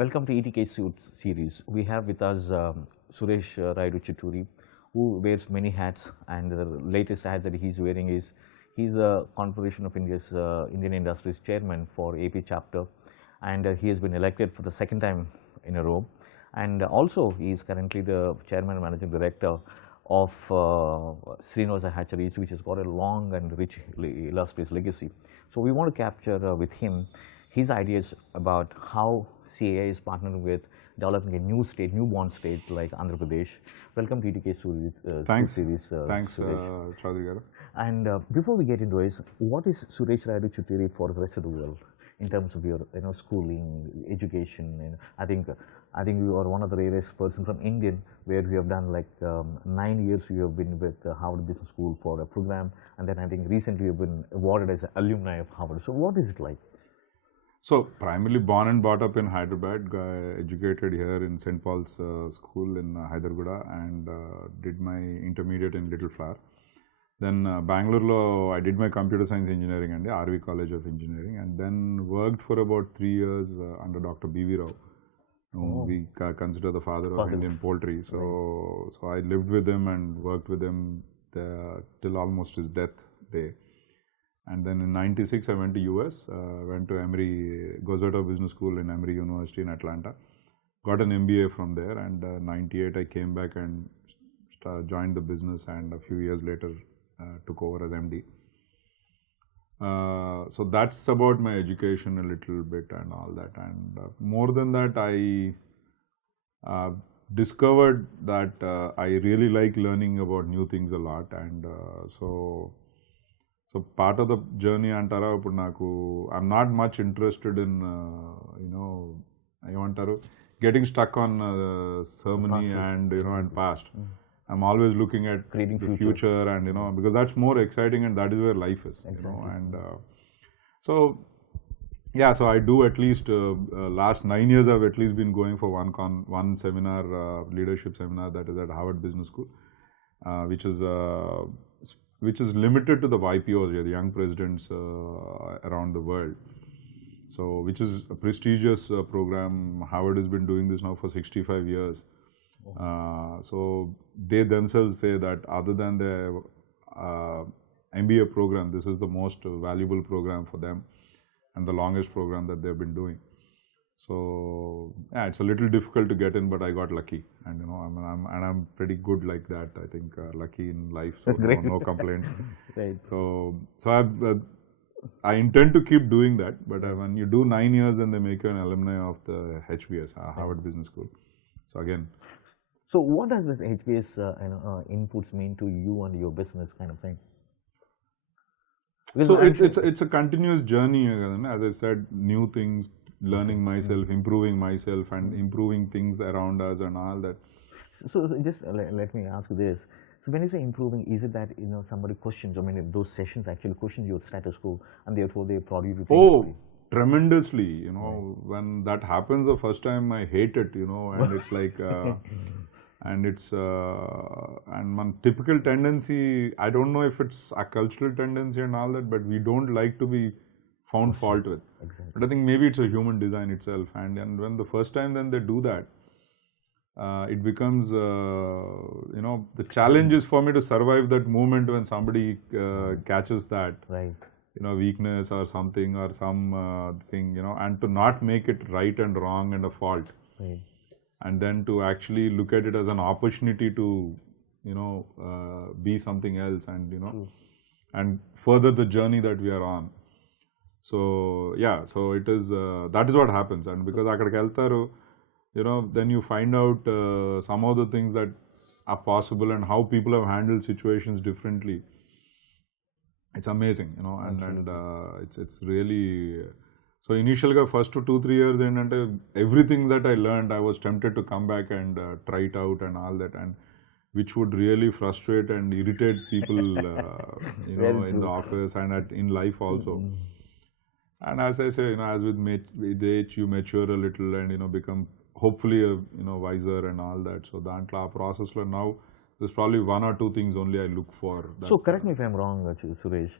Welcome to ETK Suits series. We have with us Suresh Rayudu Chitturi, who wears many hats, and the latest hat that he's wearing is he's a Confederation of India's Indian Industries Chairman for AP chapter, and he has been elected for the second time in a row. And also, he is currently the Chairman and Managing Director of Srinivasa Hatcheries, which has got a long and rich, illustrious legacy. So we want to capture with him his ideas about how CII is partnering with developing a new state, newborn state like Andhra Pradesh. Welcome to ETK series. Thanks, Suresh. Chaudhary garu. And before we get into this, what is Suresh Rayudu Chitturi for the rest of the world in terms of your schooling, education? And I think you are one of the rarest person from Indian where we have done like 9 years. You have been with Harvard Business School for a program, and then I think recently you have been awarded as an alumni of Harvard. So what is it like? So, primarily born and brought up in Hyderabad, educated here in St. Paul's School in Hyderabad, and did my intermediate in Little Flower. Then Bangalore, I did my computer science engineering and the RV College of Engineering, and then worked for about 3 years under Dr. B.V. Rao, whom we consider the father of Indian poultry. So, I lived with him and worked with him till almost his death day. And then in '96, I went to US, went to Emory, Gosweta Business School in Emory University in Atlanta. Got an MBA from there, and '98 I came back and joined the business, and a few years later took over as MD. So that's about my education a little bit and all that. And more than that, I discovered that I really like learning about new things a lot, and so part of the journey antara ippudu naku I'm not much interested in getting stuck on ceremony and and past. I'm always looking at creating the future and because that's more exciting, and that is where life is. And so I do at least last 9 years I've at least been going for one seminar, leadership seminar, that is at Harvard Business School, which is limited to the YPOs, the young presidents around the world. So, which is a prestigious program. Harvard has been doing this now for 65 years. So, they themselves say that other than the MBA program, this is the most valuable program for them and the longest program that they've been doing. So, yeah, it's a little difficult to get in, but I got lucky, and I'm pretty good like that. I think lucky in life, so no complaints. Right. So I intend to keep doing that. But when you do 9 years, then they make you an alumni of the HBS, Harvard Business School. So again. So what does this HBS inputs mean to you and your business kind of thing? Because so it's a continuous journey. As I said, new things. Learning myself, improving myself, and improving things around us and all that. So just let me ask you this. So when you say improving, is it that somebody questions? I mean, those sessions actually question your status quo, and therefore they prod you to think. Oh, tremendously! When that happens the first time, I hate it. And it's like, and it's and one typical tendency. I don't know if it's a cultural tendency and all that, but we don't like to be found fault with. Exactly. But I think maybe it's a human design itself, and when the first time then they do that, it becomes the challenge is for me to survive that moment when somebody catches that weakness or something or some thing, and to not make it right and wrong and a fault, and then to actually look at it as an opportunity to be something else, and and further the journey that we are on. So yeah, so it is that is what happens, and because akkadiki veltaru, then you find out some of the things that are possible and how people have handled situations differently. It's amazing, and it's really. So initially, first 2-3 years and everything that I learned, I was tempted to come back and try it out and all that, and which would really frustrate and irritate people, in the office and in life also. And as I say, as with age, you mature a little and become hopefully wiser and all that. So that process now, there's probably 1 or 2 things only I look for. So correct me if I'm wrong, Suresh.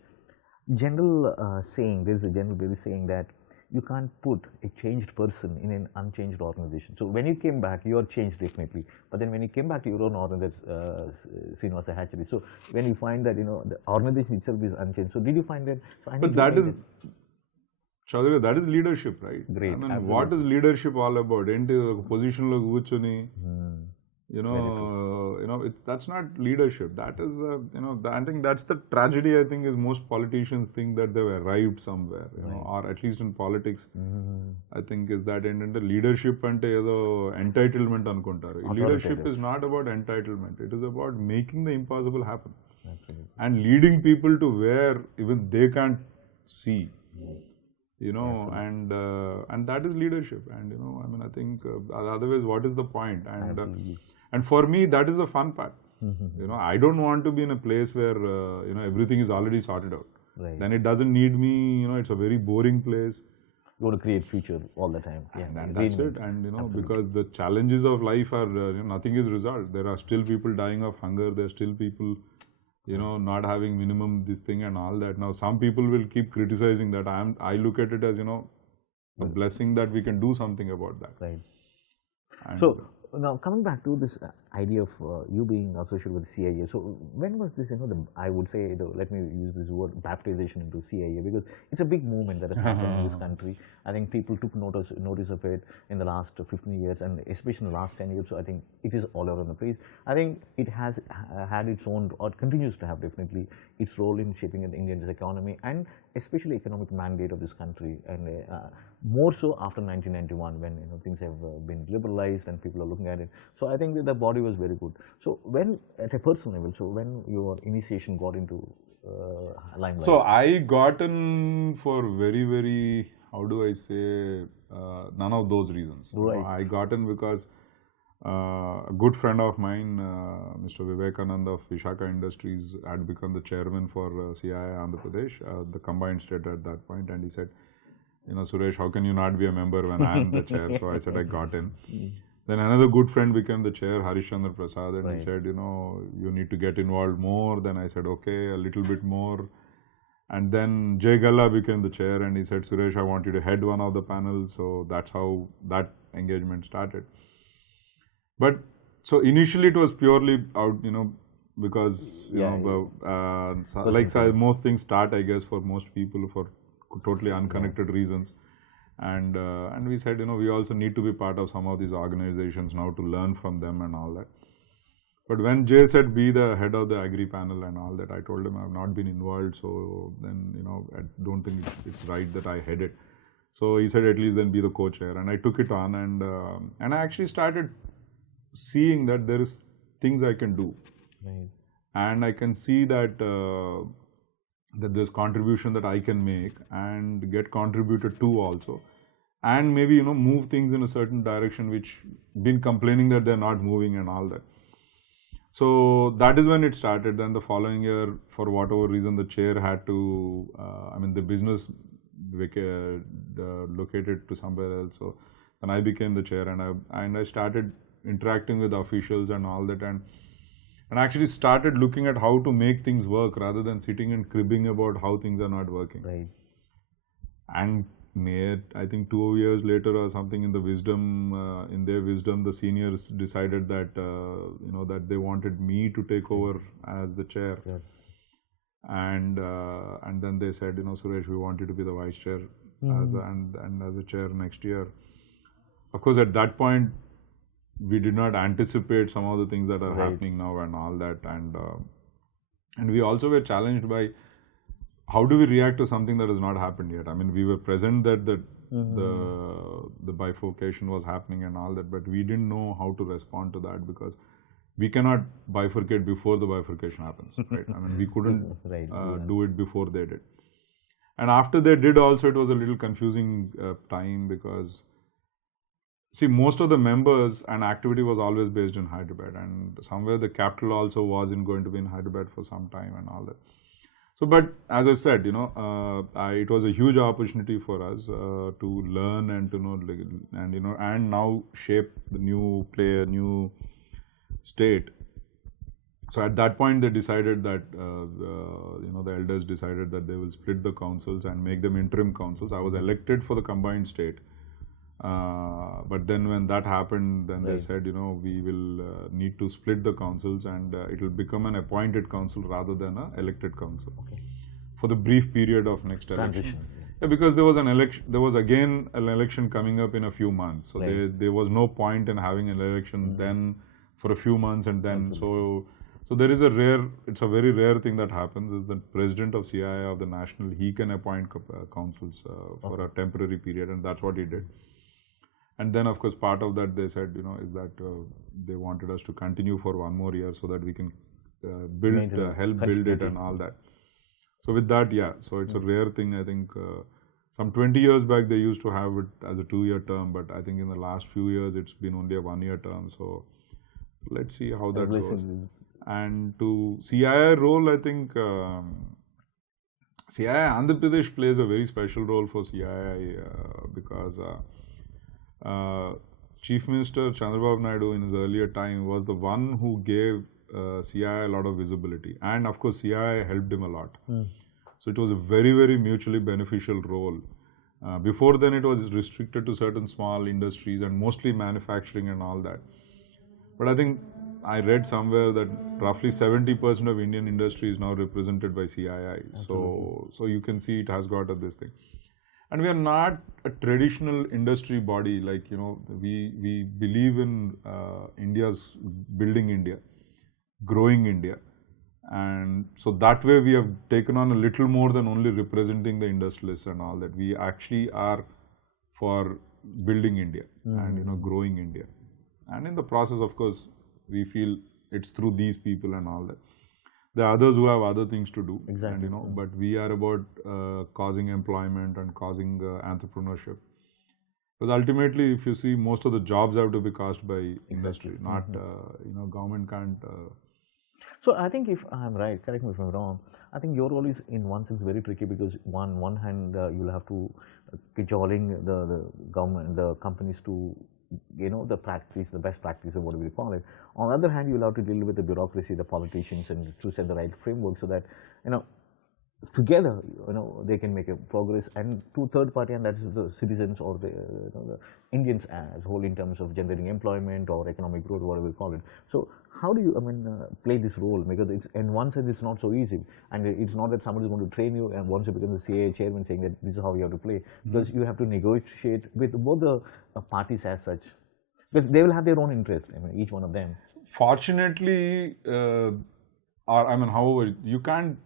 General saying, there is a general saying that you can't put a changed person in an unchanged organization. So when you came back, you are changed definitely. But then when you came back to your own organization, Srinivasa Hatcheries, so when you find that the organization itself is unchanged, so did you find that? So but that is, Chaudhary, that is leadership, right? Great. I mean, absolutely. what is leadership all about? Enti position lo kuchoni, that's not leadership. That is, I think that's the tragedy. I think is most politicians think that they've arrived somewhere, or at least in politics. I think is that leadership ante edo entitlement anukuntaru. Leadership is not about entitlement. It is about making the impossible happen. Absolutely. And leading people to where even they can't see. And that is leadership. And I mean, I think otherwise, what is the point? And for me, that is the fun part. I don't want to be in a place where everything is already sorted out. Right. Then it doesn't need me. It's a very boring place. You want to create future all the time. And that's it. And because the challenges of life are nothing is resolved. There are still people dying of hunger. There are still people not having minimum this thing and all that. Now, some people will keep criticizing that. I look at it as, a blessing that we can do something about that. Right. And so, now coming back to this idea of you being associated with CII. So, when was this, I would say, let me use this word, baptization into CII, because it's a big movement that has happened in this country. I think people took notice of it in the last 15 years, and especially in the last 10 years. So I think it is all over the place. I think it has had its own, or continues to have definitely its role in shaping the Indian economy, and especially economic mandate of this country, and more so after 1991, when things have been liberalized and people are looking at it. So I think that the body was very good. So when, at a personal level, so when your initiation got into limelight? So I got in for very, very, how do I say, none of those reasons. Right. I got in because a good friend of mine, Mr. Vivekananda of Vishaka Industries, had become the chairman for CII Andhra Pradesh, the combined state at that point, and he said, Suresh, how can you not be a member when I am the chair? So I said I got in. Then another good friend became the chair, Harish Chandra Prasad, and he said, you need to get involved more. Then I said, okay, a little bit more. And then Jay Galla became the chair, and he said, Suresh, I want you to head one of the panels. So that's how that engagement started. But so initially it was purely out, because most things start, I guess, for most people for totally unconnected reasons. And we said, we also need to be part of some of these organizations now to learn from them and all that. But when Jay said be the head of the agri panel and all that, I told him I have not been involved. So then, I don't think it's right that I head it. So he said, at least then be the co-chair. And I took it on, and I actually started seeing that there is things I can do. Right. And I can see that that there's contribution that I can make and get contributed to also, and maybe move things in a certain direction which been complaining that they're not moving and all that. So that is when it started. Then the following year, for whatever reason, the chair had to, the business located to somewhere else. So then I became the chair, and I started interacting with officials and all that, and actually started looking at how to make things work rather than sitting and cribbing about how things are not working. Right. And I think 2 years later or something, in their wisdom, the seniors decided that that they wanted me to take over as the chair. Yes. And then they said, Suresh, we want you to be the vice chair as a chair next year. Of course, at that point, we did not anticipate some of the things that are happening now and all that, and we also were challenged by how do we react to something that has not happened yet. We were present that the bifurcation was happening and all that, but we didn't know how to respond to that because we cannot bifurcate before the bifurcation happens, right? We couldn't do it before they did, and after they did also, it was a little confusing time because. See, most of the members and activity was always based in Hyderabad, and somewhere the capital also wasn't going to be in Hyderabad for some time and all that. So, but as I said, it was a huge opportunity for us to learn and to know, and now shape the new state. So at that point, they decided that the elders decided that they will split the councils and make them interim councils. I was elected for the combined state, but then when that happened, then they said, we will need to split the councils, and it will become an appointed council rather than an elected council for the brief period of next election. Yeah, because there was an election. There was again an election coming up in a few months, so there was no point in having an election then for a few months, and then so there is it's a very rare thing that happens is the president of CII of the national, he can appoint councils for a temporary period, and that's what he did. And then, of course, part of that they said, is that they wanted us to continue for one more year so that we can help build it and all that. So with that, so it's a rare thing. I think some 20 years back they used to have it as a 2-year term, but I think in the last few years it's been only a 1-year term. So let's see how that goes. And to CII role, I think CII Andhra Pradesh plays a very special role for CII because Chief Minister Chandrababu Naidu in his earlier time was the one who gave CII a lot of visibility, and of course CII helped him a lot. So it was a very, very mutually beneficial role. Before then it was restricted to certain small industries and mostly manufacturing and all that. But I think I read somewhere that roughly 70% of Indian industry is now represented by CII. So you can see it has got this thing. And we are not a traditional industry body, like, we believe in India's building India, growing India. And so that way we have taken on a little more than only representing the industrialists and all that. We actually are for building India and, growing India. And in the process, of course, we feel it's through these people and all that. There are others who have other things to do, and, but we are about causing employment and causing entrepreneurship. Because ultimately, if you see, most of the jobs have to be caused by industry, not, government can't. So I think if I'm right, correct me if I'm wrong, I think your role is in one sense very tricky because one hand you'll have to cajoling the government, the companies to the practice, the best practice, or whatever you call it. On the other hand, you'll have to deal with the bureaucracy, the politicians, and to set the right framework so that together they can make a progress, and to third party, and that is the citizens or the Indians as whole in terms of generating employment or economic growth, whatever you call it. So how do you play this role? Because it's, in one sense it's not so easy, and it's not that somebody is going to train you and once you become the CII chairman saying that this is how you have to play, because you have to negotiate with both the parties as such, because they will have their own interest, each one of them. Fortunately, however, you can't.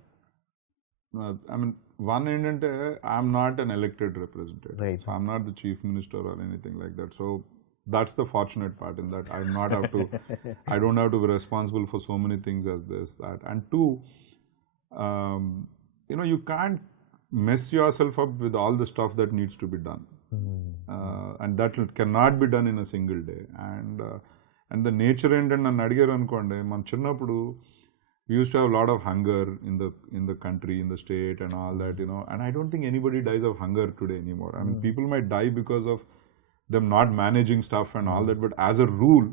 One end, I'm not an elected representative, so I'm not the chief minister or anything like that. So that's the fortunate part in that I don't have to be responsible for so many things as this, that, and two, you can't mess yourself up with all the stuff that needs to be done, and that cannot be done in a single day. And the nature end and nadigaru ankonde man chinnappudu we used to have a lot of hunger in the country, in the state and all that, and I don't think anybody dies of hunger today anymore. I mean, people might die because of them not managing stuff and all that, but as a rule,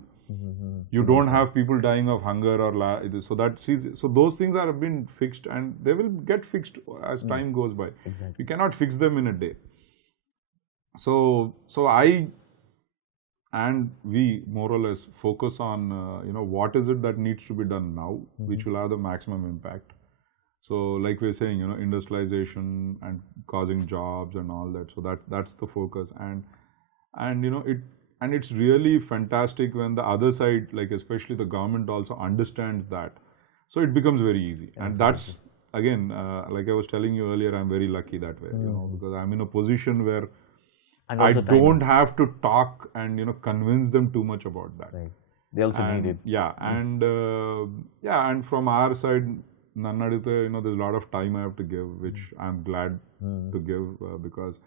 you don't have people dying of hunger or so those things have been fixed, and they will get fixed as time goes by. You cannot fix them in a day. So I and we more or less focus on what is it that needs to be done now, which will have the maximum impact. So like we're saying, industrialization and causing jobs and all that. So that's the focus, and it's really fantastic when the other side, like especially the government, also understands that. So it becomes very easy, and that's again, like I was telling you earlier, I'm very lucky that way, because I'm in a position where I don't have to talk and convince them too much about that. They also need it. And from our side, there's a lot of time I have to give, which I'm glad to give, because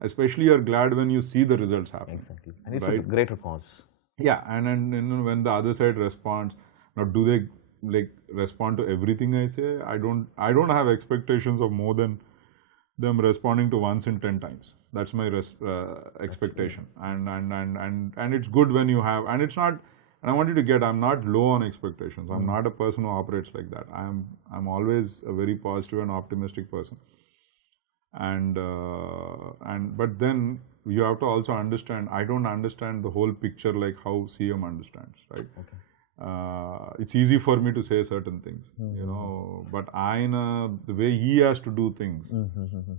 especially you're glad when you see the results happen. Exactly, and it's a greater cause. Yeah, and when the other side responds, now do they respond to everything I say? I don't have expectations of more than them responding to once in 10 times. That's my expectation, and it's good when you have, and it's not And I want you to get, I'm not low on expectations. I'm not a person who operates like that. I'm always a very positive and optimistic person. But then you have to also understand, I don't understand the whole picture like how CM understands, right? Okay. It's easy for me to say certain things, you know, but the way he has to do things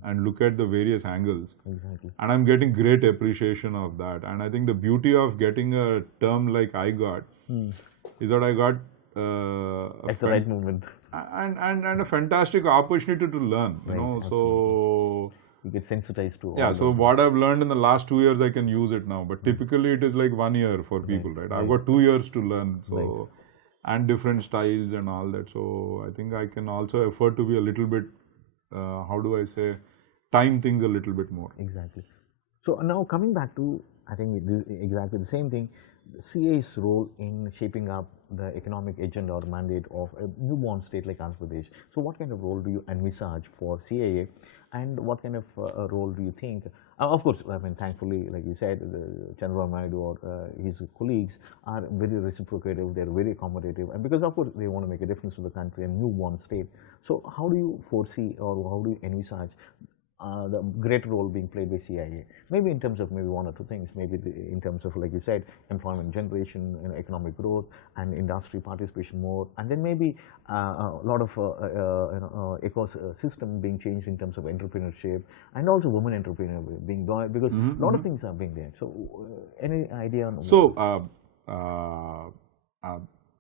and look at the various angles. Exactly. And I'm getting great appreciation of that. And I think the beauty of getting a term like I got is that I got at the right moment. And a fantastic opportunity to learn, you know. So you get sensitized to all so what I've learned in the last 2 years I can use it now, but typically it is like 1 year for people, right? I've got 2 years to learn, so and different styles and all that. So I think I can also afford to be a little bit how do I say, time things a little bit more. Exactly. So now coming back to, I think exactly the same thing, CII's role in shaping up the economic agenda or mandate of a newborn state like Andhra Pradesh. So what kind of role do you envisage for CII, and what kind of role do you think? Of course, I mean, thankfully, like you said, Chandrababu Naidu or his colleagues are very reciprocative, they're very accommodative, and because of course they want to make a difference to the country, a newborn state. So how do you foresee, or how do you envisage the great role being played by CII? Maybe in terms of maybe one or two things, maybe in terms of, like you said, employment generation, you know, economic growth and industry participation more, and then maybe a lot of ecosystem being changed in terms of entrepreneurship, and also women entrepreneur being done, because a lot of things are being there. So any idea on? So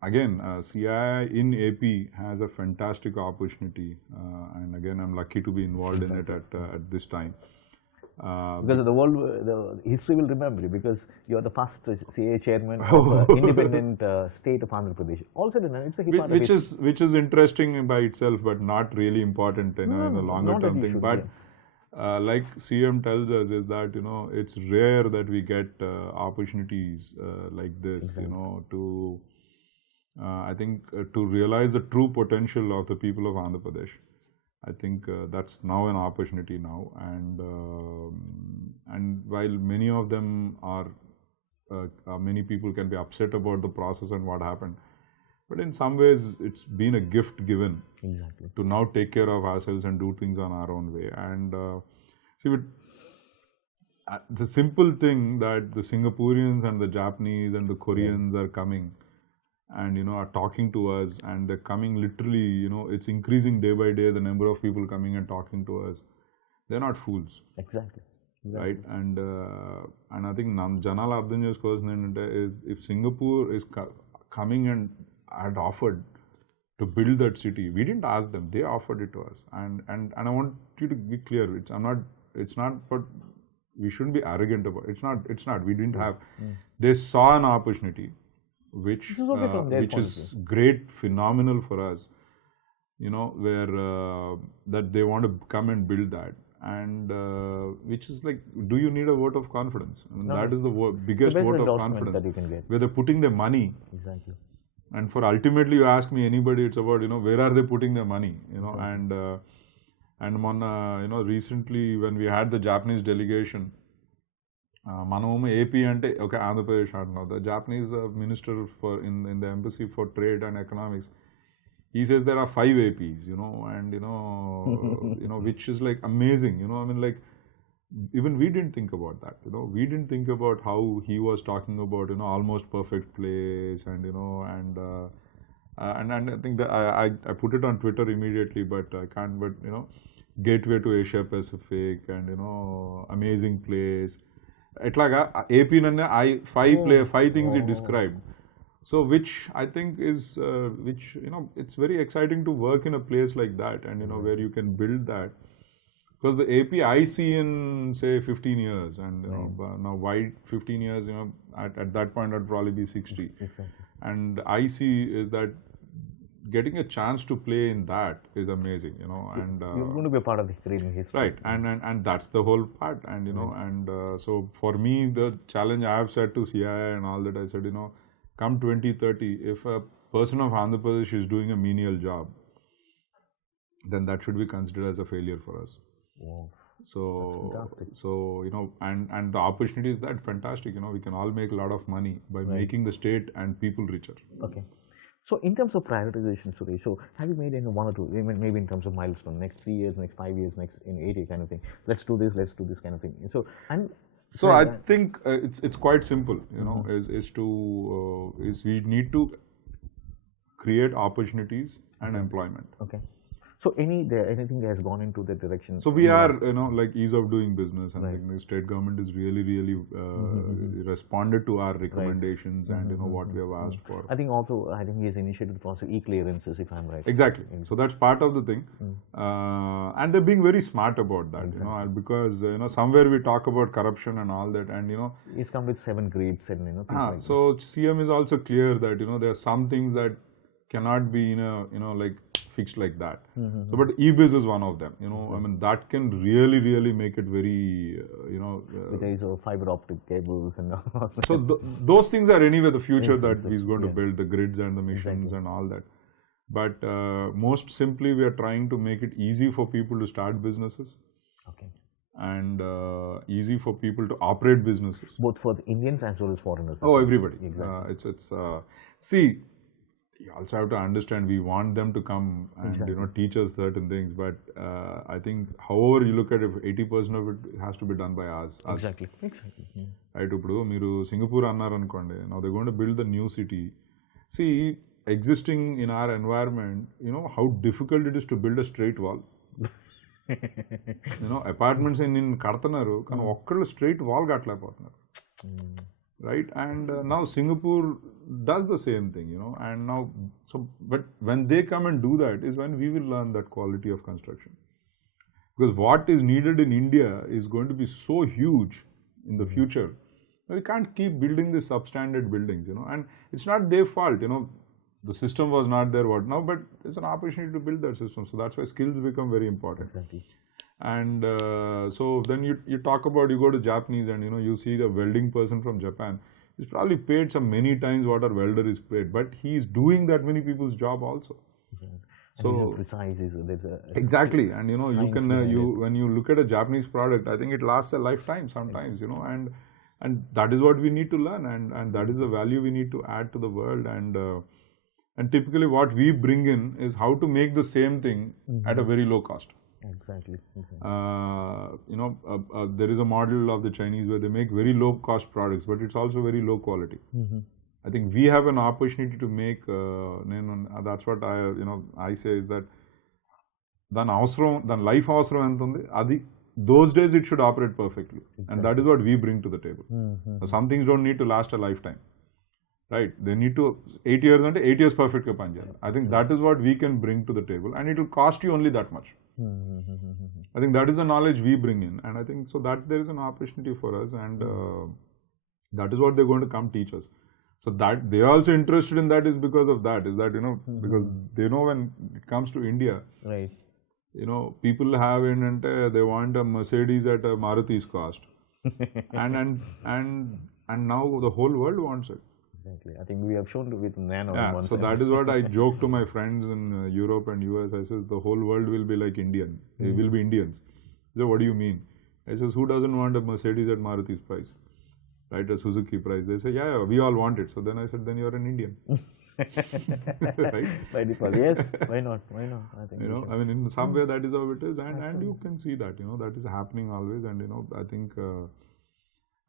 again, CII in AP has a fantastic opportunity, and again, I'm lucky to be involved in it at this time. Because the world, the history will remember you, because you are the first CII chairman of independent state of Andhra Pradesh. Also, it's a which is interesting by itself, but not really important in a longer term thing. But like CM tells us, is that, you know, it's rare that we get opportunities like this, you know, to I think to realize the true potential of the people of Andhra Pradesh. I think that's now an opportunity now, and while many of them are, many people can be upset about the process and what happened, but in some ways it's been a gift given to now take care of ourselves and do things on our own way. And see, the simple thing that the Singaporeans and the Japanese and the Koreans are coming and, you know, are talking to us, and they're coming literally, you know, it's increasing day by day, the number of people coming and talking to us. They're not fools. Exactly. Right? And I think Janala Ardhan question is, if Singapore is coming and had offered to build that city, we didn't ask them, they offered it to us. And I want you to be clear, it's not, but we shouldn't be arrogant about it. It's not, we didn't have, they saw an opportunity which is great, phenomenal for us, you know, where that they want to come and build that, and which is like, do you need a vote of confidence? I mean, that is the biggest vote of confidence that you can get, where they're putting their money. Exactly. And for ultimately, you ask me anybody, it's about, you know, where are they putting their money, you know. And on you know, recently when we had the Japanese delegation, Manoma AP ante okay, Andhra Pradesh antunnadu. The Japanese minister in the embassy for trade and economics, he says there are 5 APs, you know, and you know, which is like amazing, you know. I mean, like, even we didn't think about that, you know. We didn't think about how he was talking about, you know, almost perfect place, and you know, and I think that I put it on Twitter immediately, but I can't. But you know, gateway to Asia Pacific, and you know, amazing place. Etlaga AP nane 5 things he described. So which I think is which, you know, it's very exciting to work in a place like that, and you know, where you can build that, because the AP I see in say 15 years, and you know, now why 15 years, you know, at that point I'd probably be 60, and I see is that getting a chance to play in that is amazing, you know, and you're going to be a part of the creating history, right? And that's the whole part, and you know, and so for me, the challenge I have said to CII and all that, I said, you know, come 2030, if a person of Andhra Pradesh is doing a menial job, then that should be considered as a failure for us. Wow. So, fantastic. so and the opportunity is that fantastic. We can all make a lot of money by making the state and people richer. Okay. So in terms of prioritization, Suresh, so have you made any one or two, maybe in terms of milestone, next 3 years, next 5 years, next in 8 year kind of thing, let's do this kind of thing. So I think it's quite simple, is we need to create opportunities and employment. Okay. So anything that has gone into that direction? So we are, like ease of doing business, and the state government is really responded to our recommendations and what we have asked for. I think he has initiated the process e-clearances, if I'm right. Exactly. So that's part of the thing, and they're being very smart about that, because somewhere we talk about corruption and all that, and He's come with 7 grades and things like so CM is also clear that there are some things that cannot be like fixed like that. So, but e-biz is one of them. I mean, that can really make it very because of fiber optic cables and all. So those things are anyway the future that he's going to build, the grids and the missions and all that. But most simply, we are trying to make it easy for people to start businesses. Okay. And easy for people to operate businesses. Both for the Indians as well as foreigners. Oh, everybody. Exactly. See, you also have to understand, we want them to come and teach us certain things, but I think however you look at it, 80% of it has to be done by us. Exactly. Right, ఇప్పుడు మీరు Singapore అన్నారనుకోండి, now they're going to build the new city. See, existing in our environment, how difficult it is to build a straight wall. Apartments in కడుతున్నారు కానీ ఒక్కళ్ళు straight wall కట్టలేకపోతున్నారు. Right, and now Singapore does the same thing, and now, but when they come and do that is when we will learn that quality of construction. Because what is needed in India is going to be so huge in the future, we can't keep building these substandard buildings, and it's not their fault, the system was not there now, but it's an opportunity to build that system. So that's why skills become very important. Exactly. And so then you talk about, you go to Japanese and you see the welding person from Japan, he's probably paid some many times what a welder is paid, but he's doing that many people's job also. So precise, exactly, and you can when you look at a Japanese product, I think it lasts a lifetime sometimes, and that is what we need to learn, and that is the value we need to add to the world, and typically what we bring in is how to make the same thing at a very low cost. Exactly. There is a model of the Chinese where they make very low cost products, but it's also very low quality. I think we have an opportunity to make, that's what I say is that then life avasram entundi adi those days it should operate perfectly. And that is what we bring to the table. Some things don't need to last a lifetime. Right, they need to 8 years and 8 years perfect ka pani cheyali. I think that is what we can bring to the table, and it will cost you only that much. I think that is the knowledge we bring in, and I think so that there is an opportunity for us, and that is what they're going to come teach us. So that they are also interested in that is because of that, because they know when it comes to India, right? People have they want a Mercedes at a Maruti's cost, and now the whole world wants it. Exactly. I think we have shown with Nano. Yeah, so that is what I joke to my friends in Europe and US. I says the whole world will be like Indian. They will be Indians. So what do you mean? I says, who doesn't want a Mercedes at Maruti's price? Right, a Suzuki price. They say, yeah, we all want it. So then I said, then you're an Indian. Right? By default, yes. Why not? I think I mean, in some way that is how it is, and you can see that that is happening always, and I think.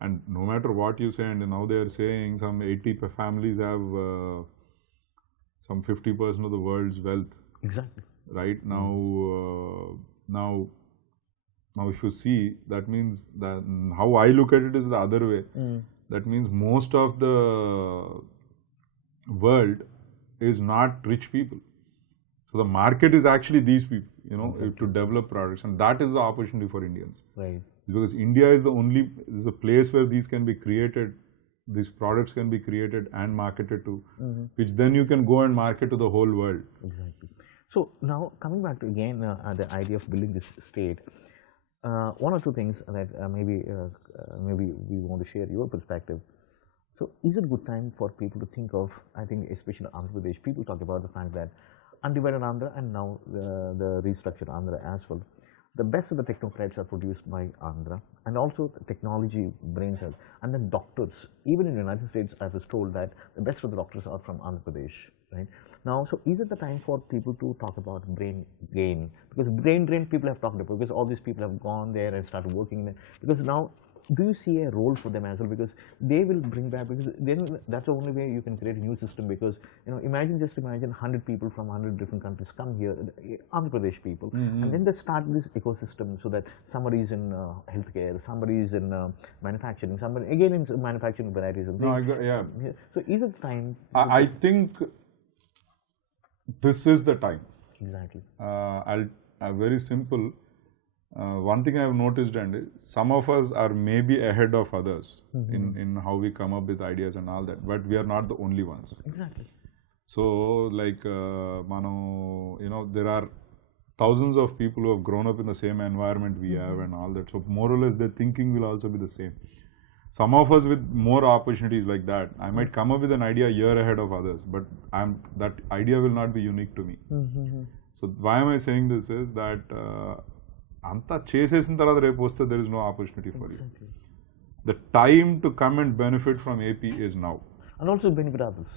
And no matter what you say, and now they are saying some 80 families have some 50% of the world's wealth. Exactly. Right now, now if you see, that means that how I look at it is the other way. That means most of the world is not rich people. So the market is actually these people, to develop products, and that is the opportunity for Indians. Right. Because India is is a place where these can be created, these products can be created and marketed to, which then you can go and market to the whole world. Exactly. So now coming back to again the idea of building this state, one or two things that maybe we want to share your perspective. So is it a good time for people to think of, I think especially Andhra Pradesh, people talk about the fact that undivided Andhra and now the restructured Andhra as well. the best of the technocrats are produced by Andhra, and also the technology brains are, and then doctors. Even in the United States, I was told that the best of the doctors are from Andhra Pradesh, right? Now, so is it the time for people to talk about brain gain? Because brain drain people have talked about, because all these people have gone there and started working there. Because now, do you see a role for them as well? Because they will bring back, because then that's the only way you can create a new system. Because, you know, imagine 100 people from 100 different countries come here, Andhra Pradesh people, and then they start this ecosystem so that somebody is in healthcare, somebody is in manufacturing, somebody again in manufacturing varieties. No, yeah. So is it time? I think this is the time. Exactly. I'll very simple. One thing I've noticed, and some of us are maybe ahead of others in how we come up with ideas and all that, but we are not the only ones. Exactly. So, like, you know, there are thousands of people who have grown up in the same environment we have and all that. So, more or less, their thinking will also be the same. Some of us with more opportunities like that, I might come up with an idea a year ahead of others, but that idea will not be unique to me. So, why am I saying this is that anta chesesin tarvata repu vaste there is no opportunity for you. The time to come and benefit from AP is now. And also benefit others.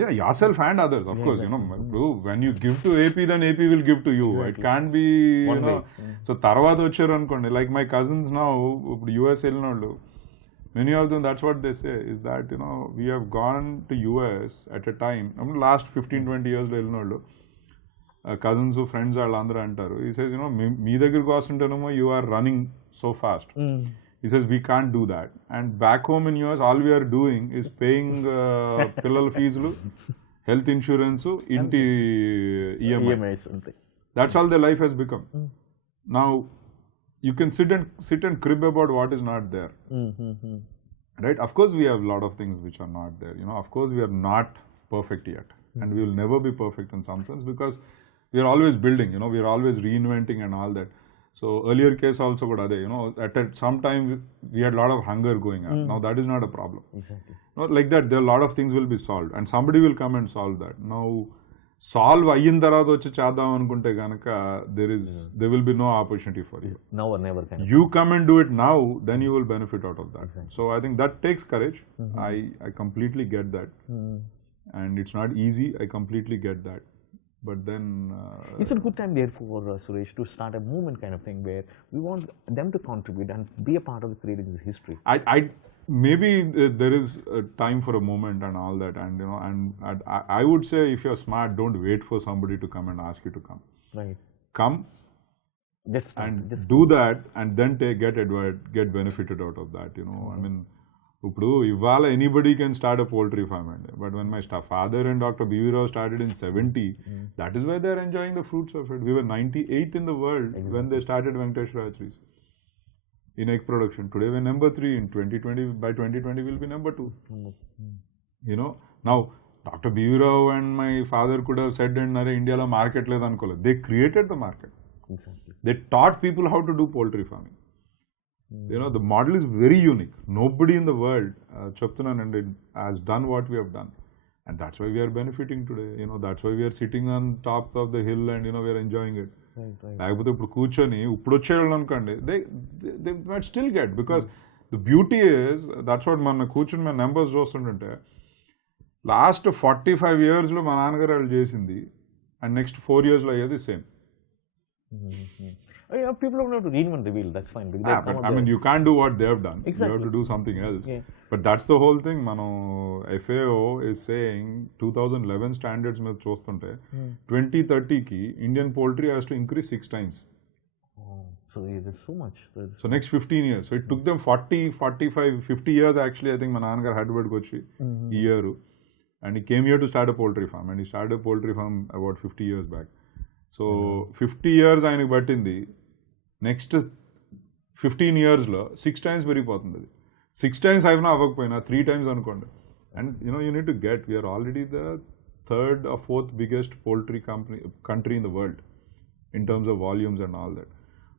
Yeah, yourself and others, of course. Exactly. You know, when you give to AP, then AP will give to you. Exactly. It can't be, you know. So, tarvata vacharu anukondi. Like my cousins now, US ellinollu, many of them, that's what they say, is that, you know, we have gone to US at a time, I mean, last 15-20 years lo ellinollu, cousins, friends వాళ్ళందరూ అంటారు. He says, you know, మీ దగ్గరికి వస్తుంటేనేమో you are running so fast. He says, we can't do that. And back home in US, all we are doing is paying పిల్లల ఫీజులు, health insurance, ఇంటి EMIs. That's all their life has become. Now, you can sit and crib about what is not there. Right? Of course, we have a lot of things which are not there. You know, of course, we are not perfect yet. And we will never be perfect in some sense, because we are always building, you know, we are always reinventing and all that. So earlier case also got ade, you know, at some time we had a lot of hunger going on. Now that is not a problem. Exactly. Not like that, there are a lot of things will be solved and somebody will come and solve that. Now solve అయిన తర్వాత వచ్చి చేద్దాం అనుకుంటే గనక there will be no opportunity for you. Now or never kind of. You come and do it now, then you will benefit out of that. Exactly. So I think that takes courage. I completely get that. And it's not easy, I completely get that. But then it's a good time therefore, Suresh, to start a movement kind of thing where we want them to contribute and be a part of creating this history. Maybe there is a time for a moment and all that, and you know, and I would say if you're smart, don't wait for somebody to come and ask you to come. Right. Come and do that, and then get benefited out of that. You know, I mean, ఇప్పుడు ఇవాళ anybody can start a poultry farm అండి. But when my father and doctor B V Rao started in 70, that is why they are enjoying the fruits of it. We were 98th in the world when they started Venkateshwara Hatcheries in egg production. Today we're number 3. In 2020, by 2020 we'll be number 2. You know, now Dr. B.V. Rao and my father could have said in India lo market ledhu anukoలేదు. They created the market. Exactly. They taught people how to do poultry farming. You know, the model is very unique. Nobody in the world has done what we have done. And that's why we are benefiting today. You know, that's why we are sitting on top of the hill and, you know, we are enjoying it. లేకపోతే ఇప్పుడు కూర్చొని ఇప్పుడు వచ్చేవాళ్ళు అనుకోండి, they might still get, because the beauty is, that's what మన కూర్చొని మన numbers చూస్తుంటే లాస్ట్ 45 yearsలో మా నాన్నగారు వాళ్ళు చేసింది అండ్ నెక్స్ట్ 4 yearsలో అయ్యేది same. People don't have to reinvent the wheel, that's fine. But I mean, you can't do what they have done. Exactly. You have to do something else. But that's the whole thing. FAO is saying 2011 standards మీద చూస్తుంటే 2030కి Indian poultry has to increase 6 times. So there's so much. So next 15 years. So it took them 40, 45, 50 years actually. I think మా నాన్నగారు హైదరాబాద్కి వచ్చి ఈ year, and he came here to start a poultry farm, and he started a poultry farm about 50 years back. So 50 years ఆయనకు పట్టింది, next 15 yearsలో 6 times పెరిగిపోతుంది. 6 times అయినా అవ్వకపోయినా 3 times అనుకోండి. And you know you need to get, we're already the 3rd or 4th biggest poultry country in the world in terms of volumes and all that.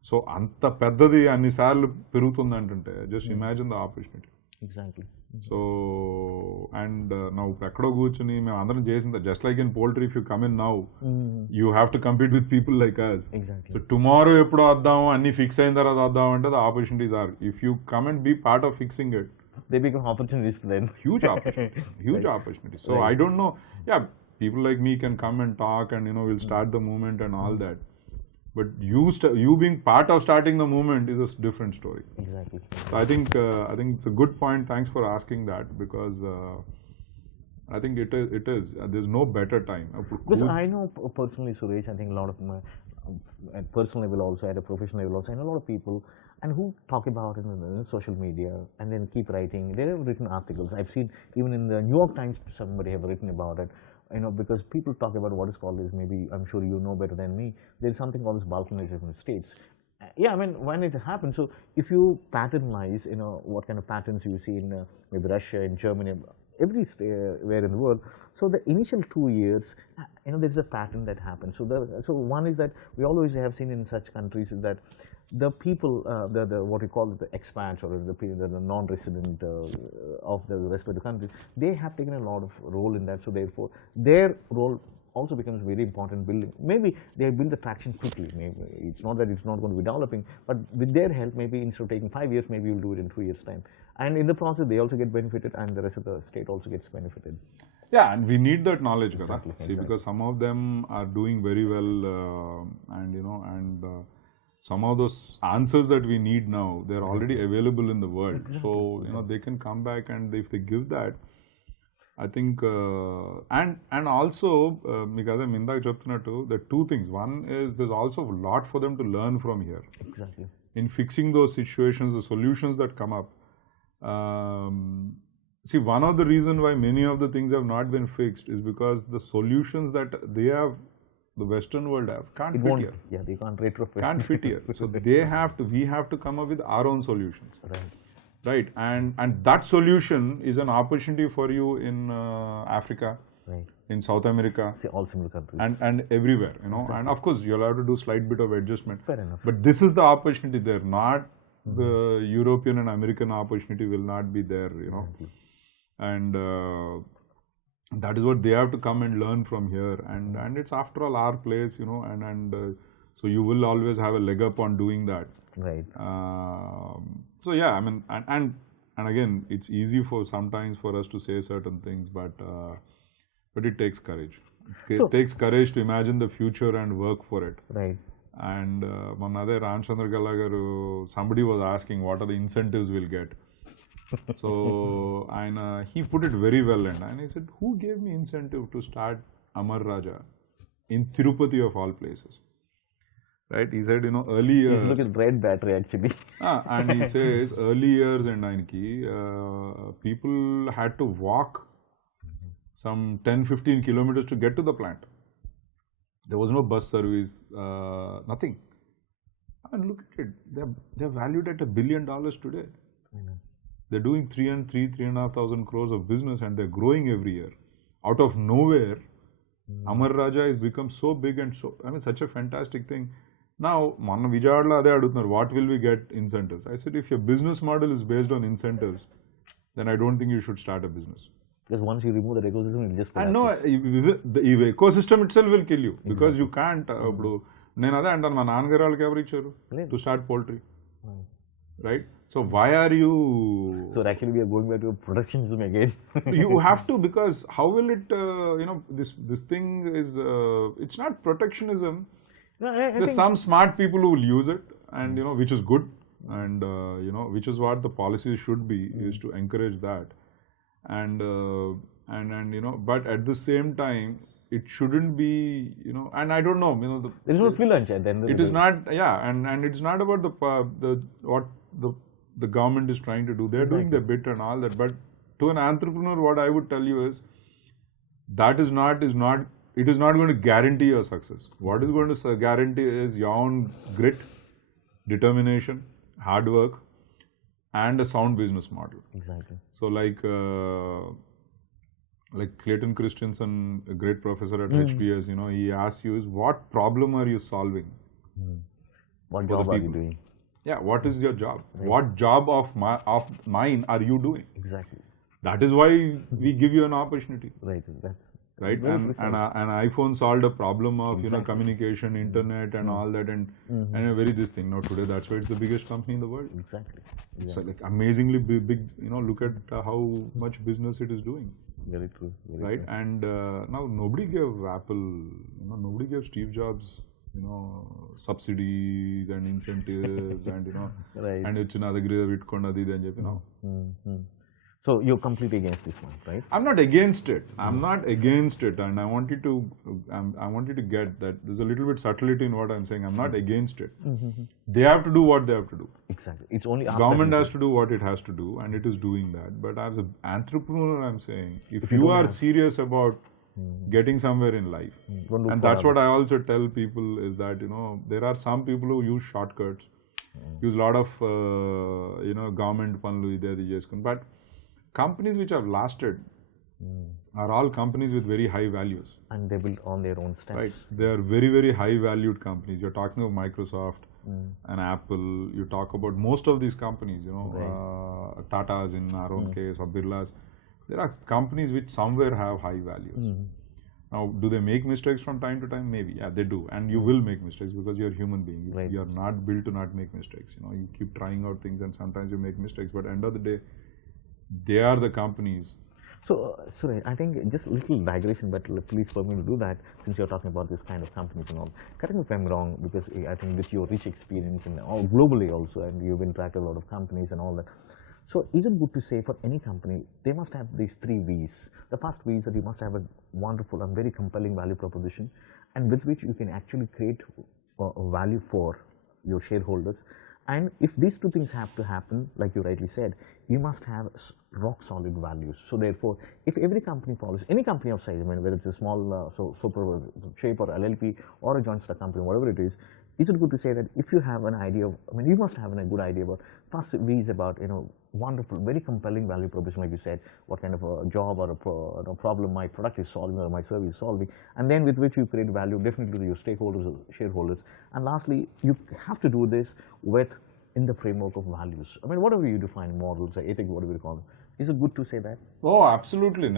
So అంత పెద్దది అన్నిసార్లు పెరుగుతుంది అంటుంటే just imagine the opportunity. Exactly. So, and now ఎక్కడో కూర్చుని మేము అందరం చేసింది just like in poultry, if you come in now, you have to compete with people like us. Exactly. So tomorrow ఎప్పుడు వద్దాం అన్ని ఫిక్స్ అయిన తర్వాత వద్దాం అంటే the opportunities are, if you come and be part of fixing it, they become opportunities for them. Huge opportunity. Huge opportunity. So I don't know. Yeah, people like me can come and talk and we'll start the movement and all that. But you being part of starting the movement is a different story. Exactly. So I think it's a good point. Thanks for asking that, because I think it is. There's no better time. Because I know personally, Suresh, I think a lot of my at personal level also, at a professional level also, I know a lot of people and who talk about it in social media and then keep writing. They have written articles. I've seen even in the New York Times somebody have written about it. Because people talk about what is called this, maybe I'm sure you know better than me, there's something called this balkanization in the States. Yeah, I mean, when it happens, so if you patternize, what kind of patterns you see in maybe Russia, in Germany, everywhere in the world, so the initial 2 years, there's a pattern that happens. So one is that we always have seen in such countries is that the people, the what you call the expats or the non-resident of the respective countries, they have taken a lot of role in that. So therefore, their role also becomes very important. Building, maybe they have built the traction quickly. Maybe it's not that it's not going to be developing, but with their help, maybe instead of taking 5 years, maybe you'll do it in 2 years' time. And in the process, they also get benefited, and the rest of the state also gets benefited. Yeah, and we need that knowledge, Exactly, See, because some of them are doing very well, and some of those answers that we need now, they're already available in the world. Exactly. So they can come back, and if they give that, I think, and also, Mikada Mindak cheptunattu, the two things. One is there's also a lot for them to learn from here. Exactly. In fixing those situations, the solutions that come up. See, one of the reasons why many of the things have not been fixed is because the solutions that they have, the Western world have, can't fit here. Yeah, they can't retrofit. Can't fit here. So we have to come up with our own solutions. Right. And that solution is an opportunity for you in Africa, right, in South America, all similar countries, and everywhere, Exactly. And of course, you'll have to do slight bit of adjustment. Fair enough. But this is the opportunity there, not the European and American opportunity will not be there, Exactly. And that is what they have to come and learn from here. And it's after all our place, and so you will always have a leg up on doing that. Right. So yeah, I mean, and again, it's easy for sometimes for us to say certain things, but it takes courage. It takes courage to imagine the future and work for it. Right. And Manade Ramchandra Galagaru, somebody was asking what are the incentives we'll get. So he put it very well, and he said, who gave me incentive to start Amar Raja in Tirupati of all places? Right? He said, early years. Look at bread battery actually. And he says, early years and people had to walk some 10-15 kilometers to get to the plant. There was no bus service, nothing. And look at it, they're valued at $1 billion today. They're doing 3,500 crores of business, and they're growing every year. Out of nowhere, Amar Raja has become so big and such a fantastic thing. Now, Manna Vijayadla ade aduthunaru, what will we get incentives? I said, if your business model is based on incentives, then I don't think you should start a business. Because once you remove that ecosystem, it just collapses. And no, the ecosystem itself will kill you, because you can't. నేను అదే అంటాను, మా నాన్నగారు వాళ్ళకి ఎవరు ఇచ్చారు to start poultry, right? So why are you? So actually we are going back to protectionism again. You have to, because how will it? This thing is it's not protectionism. No, There's some smart people who will use it, and which is good, and which is what the policy should be, is to encourage that, and but at the same time, it shouldn't be, and I don't know, there's no free lunch at the end of the day. It is not, and it's not about what the government is trying to do. They're doing their bit and all that, but to an entrepreneur, what I would tell you is that it is not going to guarantee your success. What is going to guarantee is your own grit, determination, hard work, and a sound business model. Exactly. So like Clayton Christensen, a great professor at HBS, he asks you is, what problem are you solving? What job are you doing? Yeah, what is your job? What job of mine are you doing? Exactly. That is why we give you an opportunity. Right. That's Right, very and precise. an iPhone solved a problem of communication, internet, and all that, and a very this thing. Now today, that's why it's the biggest company in the world. Exactly. It's like amazingly big. Look at how much business it is doing. Very true. Very Right, true. and now nobody gave Apple, nobody gave Steve Jobs, subsidies and incentives, and Right. and it's another Bitcoin, So you're completely against this one, right? I'm not against it. I'm not against it, and I want you to get that there's a little bit subtlety in what I'm saying. I'm not against it. They have to do what they have to do. Exactly. It's only Government has to do what it has to do, and it is doing that. But as an entrepreneur, I'm saying, if you are serious about getting somewhere in life, and that's what I also tell people is that there are some people who use shortcuts, use a lot of government panlu idadi cheskuni, but companies which have lasted are all companies with very high values. And they built on their own steps. Right. They are very, very high valued companies. You're talking of Microsoft and Apple. You talk about most of these companies, Tata's in our own case, or Birla's. There are companies which somewhere have high values. Now, do they make mistakes from time to time? Maybe. Yeah, they do. And you will make mistakes because you're a human being. Right. You're not built to not make mistakes. You keep trying out things and sometimes you make mistakes. But at the end of the day, they are the companies. So, Suresh, I think just a little digression, but please for me to do that since you're talking about this kind of companies and all. Correct me if I'm wrong, because I think with your rich experience and all globally also, and you've interacted with a lot of companies and all that. So, is it good to say for any company, they must have these 3 V's. The first V is that you must have a wonderful and very compelling value proposition, and with which you can actually create value for your shareholders. And if these 2 things have to happen, like you rightly said, you must have rock solid values. So therefore, if every company follows, any company of size, whether it's a small super shape or LLP or a joint stock company, whatever it is it good to say that if you have an idea of, you must have a good idea about, first V is about, wonderful, very compelling value proposition, like you said, what kind of a job or a problem my product is solving or my service is solving, and then with which you create value definitely to your stakeholders or shareholders. And lastly, you have to do this in the framework of values. Whatever you define, morals or ethics, whatever you call them. Is it good to say that? Oh, absolutely.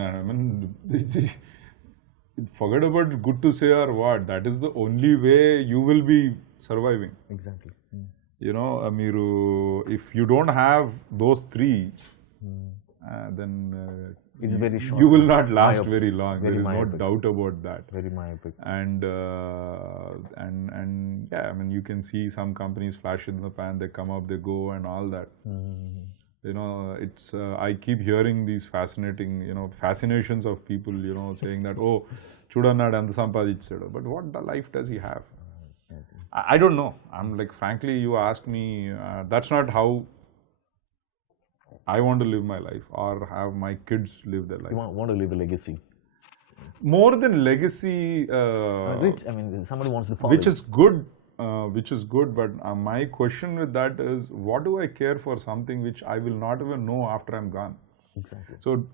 Forget about good to say or what. That is the only way you will be surviving. Exactly. If you don't have those 3, then it's very short. You will not last very long. Very there is myopic. No doubt about that. Very myopic. And yeah, you can see some companies flash in the pan. They come up, they go, and all that. It's I keep hearing these fascinating, fascinations of people, saying that, oh, chudannadu anta sampadichadu. But what the life does he have? I don't know. I'm like, frankly, you ask me, that's not how I want to live my life or have my kids live their life. You want to leave a legacy. More than legacy, somebody wants to follow. Which is good. But my question with that is, what do I care for something which I will not even know after I'm gone? Exactly. So,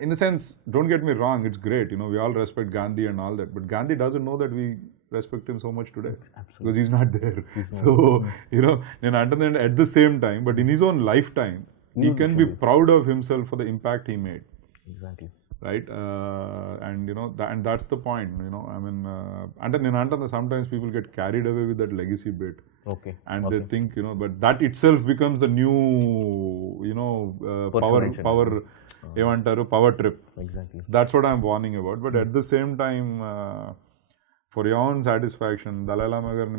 in a sense, don't get me wrong, it's great. We all respect Gandhi and all that, but Gandhi doesn't know that we respect him so much today. Absolutely. Because he's not there. So, at the same time, but in his own lifetime, he can be proud of himself for the impact he made. Exactly. Right, and that's the point. Sometimes people get carried away with that legacy bit. Okay. And they think, but that itself becomes the new, power trip. Exactly. So that's what I'm warning about. But at the same time, for your own satisfaction, Dalai Lama garni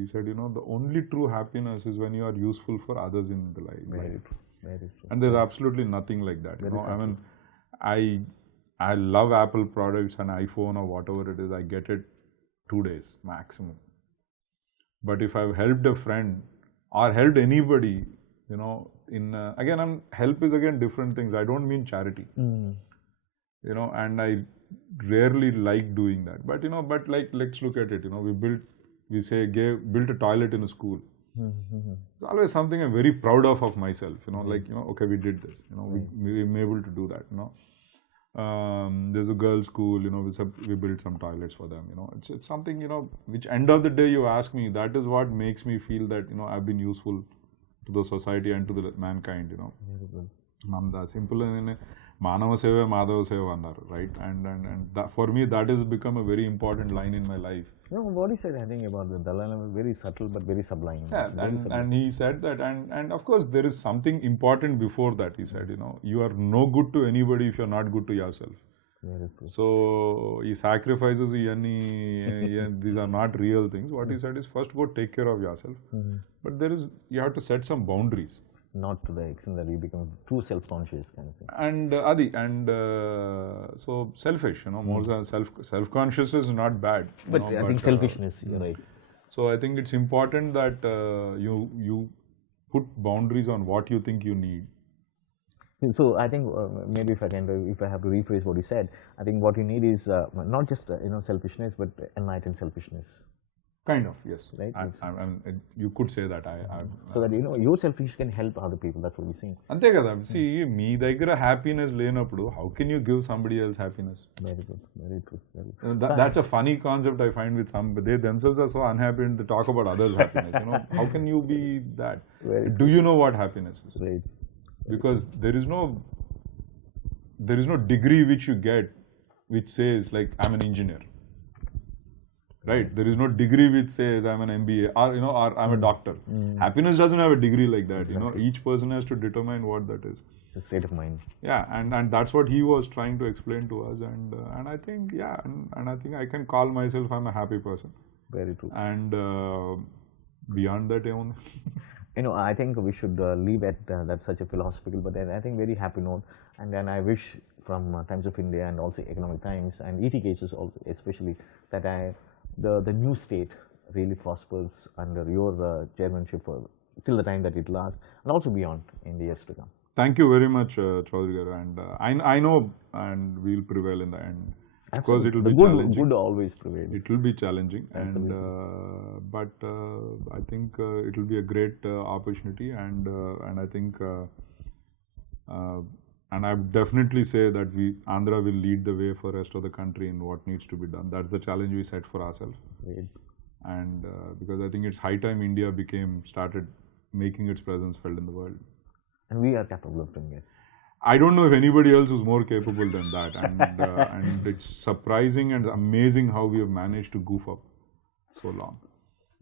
he said, the only true happiness is when you are useful for others in the life. Very true. Very true. And there's absolutely nothing like that. I love Apple products and iPhone or whatever it is. I get it 2 days maximum. But if I've helped a friend or helped anybody, help is again different things. I don't mean charity. And I rarely like doing that. But let's look at it. Built a toilet in a school. It's always something I'm very proud of myself. Okay, we did this. We were able to do that. There's a girls' school, we built some toilets for them, It's something, which end of the day you ask me, that is what makes me feel that, I've been useful to the society and to the mankind, Very good. Simple Manava Seva, Madhava Seva annaru, right? And that, for me, that has become a very important line in my life. What he said, I think, about the Dalai Lama, very subtle but very sublime. Yeah, and he said that, and of course, there is something important before that. He said, you are no good to anybody if you're not good to yourself. Very true. So, he sacrifices, these are not real things. What he said is, first go take care of yourself. But you have to set some boundaries. Not to the extent that you become too self-conscious kind of thing. And so selfish, more than self-conscious is not bad. But I think selfishness, you're right. So I think it's important that you put boundaries on what you think you need. So I think maybe if I have to rephrase what he said, I think what you need is not just selfishness, but enlightened selfishness. Kind of, yes. Right. You could say that. So that your selfishness can help other people. That's what we're saying. Ante kada. See, me daggara happiness lenappudu, how can you give somebody else happiness? Very good. Very true. Very that's a funny concept I find with some. They themselves are so unhappy and they talk about others' happiness. How can you be that? Do you know what happiness is? Right. Because there is no degree which you get which says like I'm an engineer. Right, there is no degree which says I'm an MBA or I'm a doctor. Happiness doesn't have a degree like that. Exactly. Each person has to determine what that is. It's a state of mind. Yeah, and that's what he was trying to explain to us. And I think and I think I can call myself I'm a happy person. Very true. And beyond that, I think we should leave at that's such a philosophical, but I think very happy note. And then I wish from Times of India and also Economic Times and ET Cases also, especially that the new state really prospers under your chairmanship till the time that it lasts, and also beyond in the years to come. Thank you very much, Chaudhary Garu, and I know, and we'll prevail in the end. Of course, it will be challenging. Good always prevails. It will be challenging, but I think it will be a great opportunity, and I think. And I would definitely say that Andhra will lead the way for the rest of the country in what needs to be done. That's the challenge we set for ourselves. Right. And because I think it's high time India started making its presence felt in the world. And we are capable of doing it. I don't know if anybody else is more capable than that. And it's surprising and amazing how we have managed to goof up so long.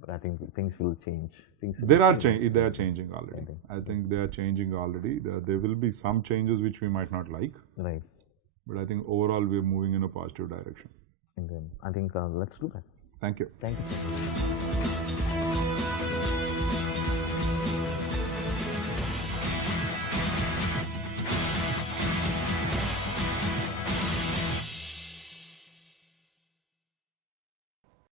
But I think things will change. They are changing already. I think they are changing already. There will be some changes which we might not like. Right. But I think overall we are moving in a positive direction. And then I think let's do that. Thank you. Thank you.